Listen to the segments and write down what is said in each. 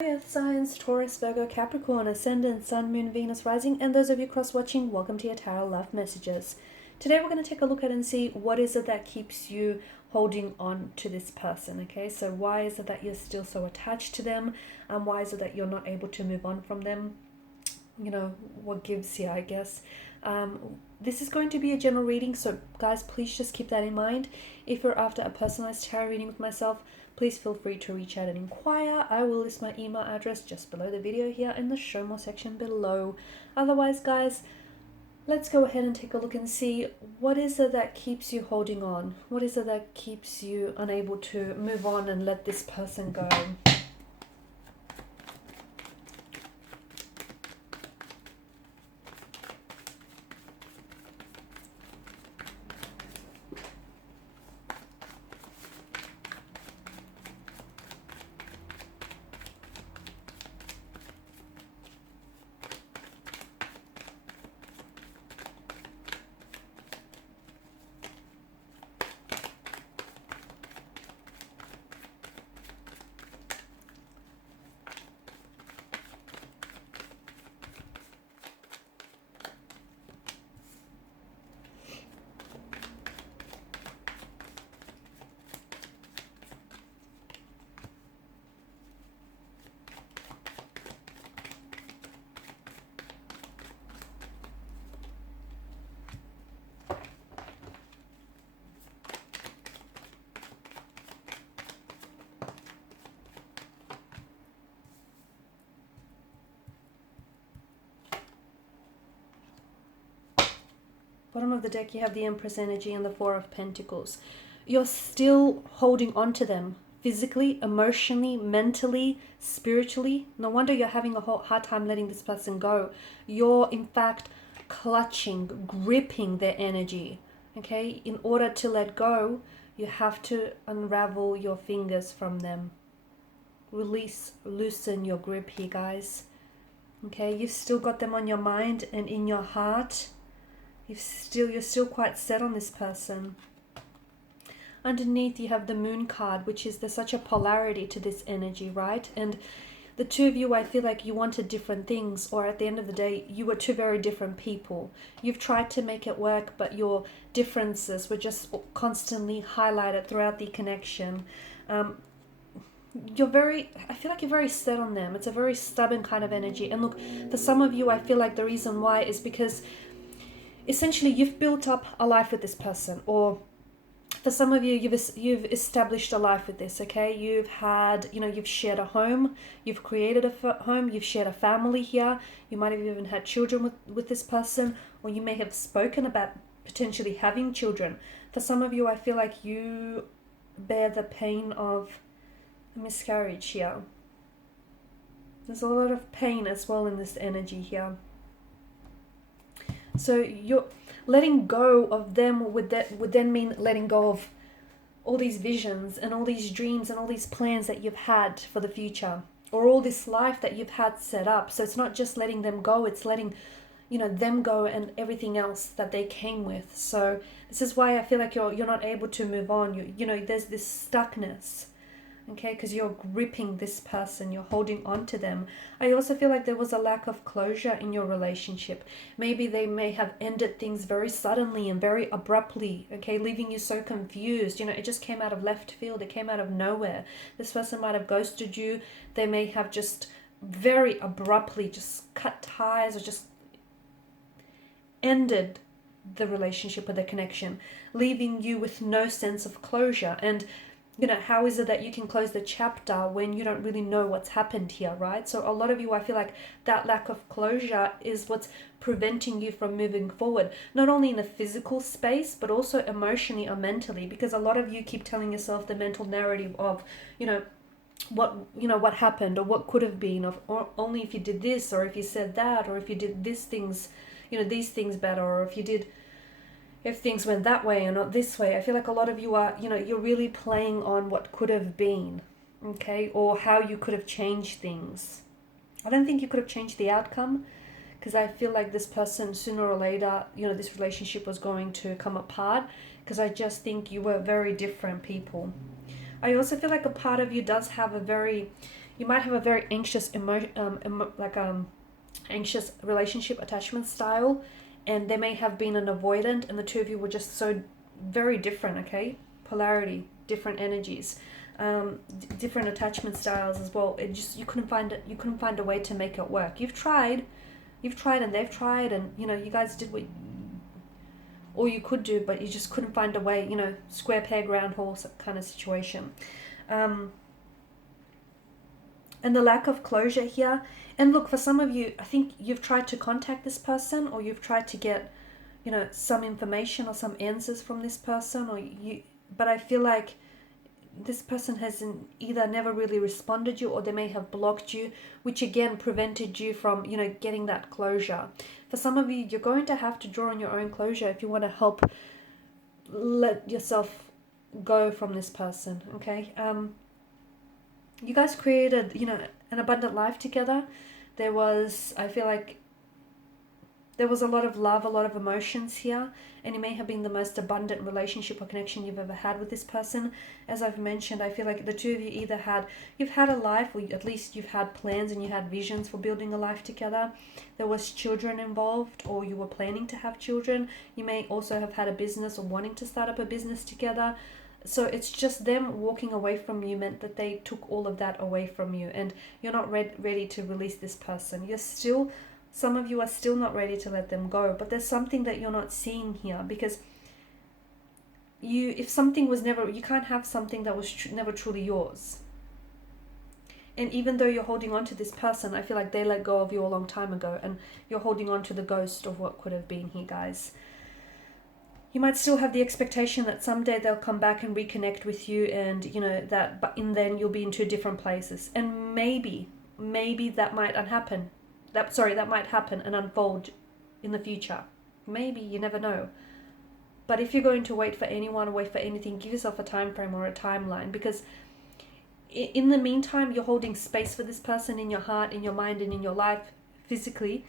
Earth signs, Taurus, Virgo, Capricorn, Ascendant, Sun, Moon, Venus, Rising, and those of you cross-watching, welcome to your Tarot Love Messages. Today we're going to take a look at and see what is it that keeps you holding on to this person, okay? So why is it that you're still so attached to them? And why is it that you're not able to move on from them? You know, what gives here, I guess. This is going to be a general reading, so guys, please just keep that in mind. If you're after a personalized tarot reading with myself, please feel free to reach out and inquire. I will list my email address just below the video here in the show more section below. Otherwise, guys, let's go ahead and take a look and see what is it that keeps you holding on? What is it that keeps you unable to move on and let this person go? Bottom of the deck, you have the Empress energy and the Four of Pentacles. You're still holding on to them physically, emotionally, mentally, spiritually. No wonder you're having a hard time letting this person go. You're, in fact, clutching, gripping their energy. Okay? In order to let go, you have to unravel your fingers from them. Release, loosen your grip here, guys. Okay? You've still got them on your mind and in your heart. You're still quite set on this person. Underneath you have the Moon card, which is there's such a polarity to this energy, right? And the two of you, I feel like you wanted different things, or at the end of the day, you were two very different people. You've tried to make it work, but your differences were just constantly highlighted throughout the connection. I feel like you're very set on them. It's a very stubborn kind of energy. And look, for some of you, I feel like the reason why is because essentially you've built up a life with this person, or for some of you, you've established a life with this, okay? You've shared a home, you've created a home, you've shared a family here, you might have even had children with this person, or you may have spoken about potentially having children. For some of you, I feel like you bear the pain of a miscarriage here. There's a lot of pain as well in this energy here. So you're letting go of them would then mean letting go of all these visions and all these dreams and all these plans that you've had for the future, or all this life that you've had set up. So it's not just letting them go, it's letting them go and everything else that they came with. So this is why I feel like you're not able to move on. There's this stuckness. Okay, because you're gripping this person, you're holding on to them. I also feel like there was a lack of closure in your relationship. Maybe they may have ended things very suddenly and very abruptly, okay, leaving you so confused. It just came out of left field, it came out of nowhere. This person might have ghosted you. They may have just very abruptly just cut ties or just ended the relationship or the connection, leaving you with no sense of closure. And how is it that you can close the chapter when you don't really know what's happened here, right? So a lot of you, I feel like that lack of closure is what's preventing you from moving forward, not only in a physical space, but also emotionally or mentally, because a lot of you keep telling yourself the mental narrative of, what happened or what could have been, or only if you did this, or if you said that, or if you did these things better, or if things went that way and not this way. I feel like a lot of you are, you're really playing on what could have been, okay, or how you could have changed things. I don't think you could have changed the outcome, because I feel like this person, sooner or later, this relationship was going to come apart, because I just think you were very different people. I also feel like a part of you does have a very, You might have a very anxious anxious relationship attachment style, and there may have been an avoidant, and the two of you were just so very different. Okay, polarity, different energies, different attachment styles as well. It just you couldn't find a way to make it work. You've tried, and they've tried, and you guys did what all you could do, but you just couldn't find a way. Square peg round hole kind of situation. And the lack of closure here. And look, for some of you, I think you've tried to contact this person, or you've tried to get, some information or some answers from this person, but I feel like this person has either never really responded you, or they may have blocked you, which again prevented you from, getting that closure. For some of you, you're going to have to draw on your own closure if you want to help let yourself go from this person, okay? You guys created, an abundant life together. I feel like there was a lot of love, a lot of emotions here, and it may have been the most abundant relationship or connection you've ever had with this person. As I've mentioned, I feel like the two of you you've had a life, or at least you've had plans and you had visions for building a life together. There was children involved, or you were planning to have children. You may also have had a business or wanting to start up a business together. So it's just them walking away from you meant that they took all of that away from you, and you're not ready to release this person. Some of you are still not ready to let them go, but there's something that you're not seeing here, because if something was never, you can't have something that was never truly yours. And even though you're holding on to this person, I feel like they let go of you a long time ago, and you're holding on to the ghost of what could have been here, guys. You might still have the expectation that someday they'll come back and reconnect with you, and but then you'll be in two different places, and maybe that might happen. That might happen and unfold in the future. Maybe, you never know. But if you're going to wait for anyone or wait for anything, give yourself a time frame or a timeline, because in the meantime, you're holding space for this person in your heart, in your mind, and in your life physically,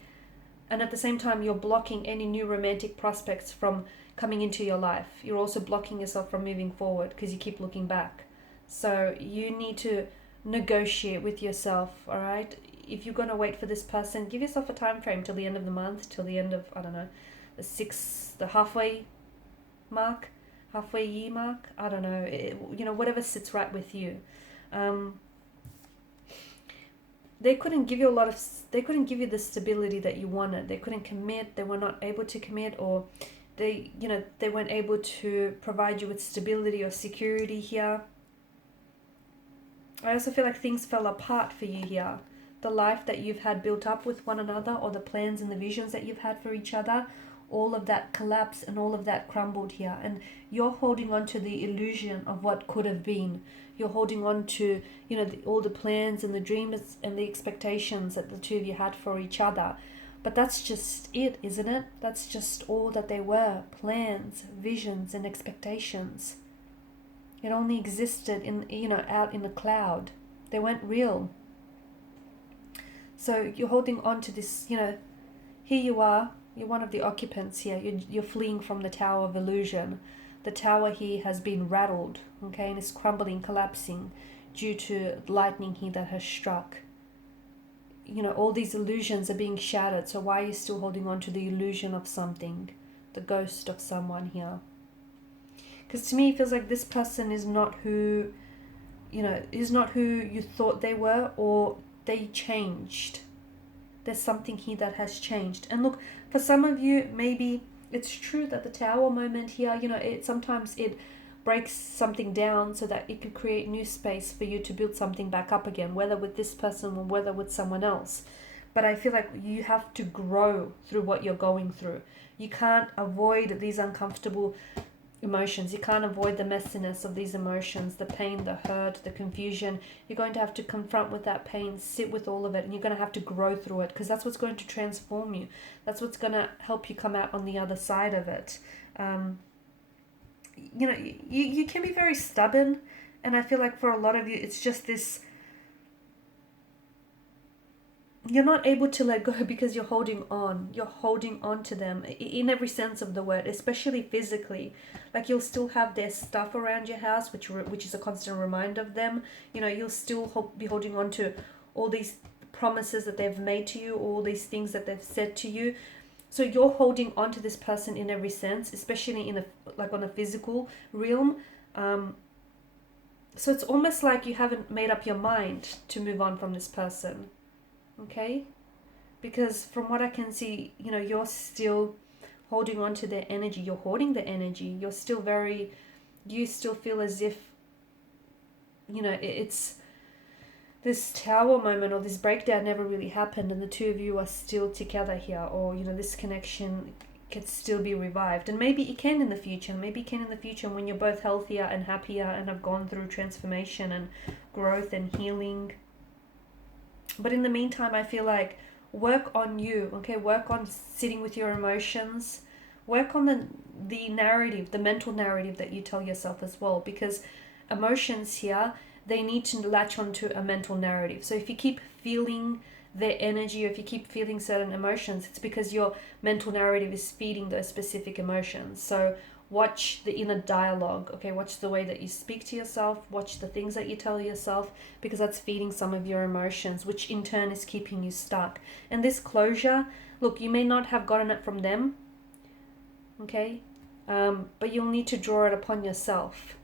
and at the same time, you're blocking any new romantic prospects from coming into your life. You're also blocking yourself from moving forward because you keep looking back. So you need to negotiate with yourself, all right? If you're going to wait for this person, give yourself a time frame till the end of the month, till the end of, I don't know, the halfway year mark. I don't know, whatever sits right with you. They couldn't give you the stability that you wanted. They couldn't commit. They were not able to commit, or they weren't able to provide you with stability or security here. I also feel like things fell apart for you here. The life that you've had built up with one another, or the plans and the visions that you've had for each other, all of that collapsed and all of that crumbled here. And you're holding on to the illusion of what could have been. You're holding on to, all the plans and the dreams and the expectations that the two of you had for each other. But that's just it, isn't it? That's just all that they were. Plans, visions, and expectations. It only existed out in the cloud. They weren't real. So you're holding on to this, here you are. You're one of the occupants here. You're fleeing from the tower of illusion. The tower here has been rattled, okay, and is crumbling, collapsing due to lightning here that has struck. All these illusions are being shattered. So why are you still holding on to the illusion of something? The ghost of someone here. Because to me, it feels like this person is not who you thought they were, or they changed. There's something here that has changed. And look, for some of you, maybe it's true that the tower moment here, sometimes it breaks something down so that it could create new space for you to build something back up again, whether with this person or whether with someone else. But I feel like you have to grow through what you're going through. You can't avoid these uncomfortable emotions. You can't avoid the messiness of these emotions, the pain, the hurt, the confusion. You're going to have to confront with that pain, sit with all of it, and you're going to have to grow through it, because that's what's going to transform you. That's what's going to help you come out on the other side of it. You can be very stubborn, and I feel like for a lot of you, it's just this, you're not able to let go because you're holding on. You're holding on to them in every sense of the word, especially physically. Like you'll still have their stuff around your house, which is a constant reminder of them. You know, you'll still be holding on to all these promises that they've made to you, all these things that they've said to you. So you're holding on to this person in every sense, especially in on a physical realm. So it's almost like you haven't made up your mind to move on from this person. Okay? Because from what I can see, you know, you're still holding on to their energy. You're hoarding the energy. You're still you still feel as if, you know, it's this tower moment or this breakdown never really happened, and the two of you are still together here, or, you know, this connection can still be revived. And maybe it can in the future. Maybe it can in the future when you're both healthier and happier and have gone through transformation and growth and healing. But in the meantime, I feel like work on you, okay? Work on sitting with your emotions. Work on the narrative, the mental narrative that you tell yourself as well, because emotions here, they need to latch onto a mental narrative. So if you keep feeling their energy, or if you keep feeling certain emotions, it's because your mental narrative is feeding those specific emotions. So watch the inner dialogue, okay? Watch the way that you speak to yourself, watch the things that you tell yourself, because that's feeding some of your emotions, which in turn is keeping you stuck. And this closure, look, you may not have gotten it from them, okay? But you'll need to draw it upon yourself.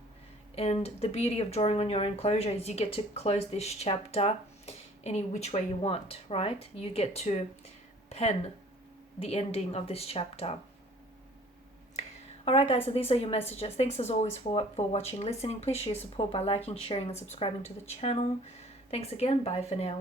And the beauty of drawing on your own closure is you get to close this chapter any which way you want, right? You get to pen the ending of this chapter. Alright guys, so these are your messages. Thanks as always for watching, listening. Please show your support by liking, sharing and subscribing to the channel. Thanks again. Bye for now.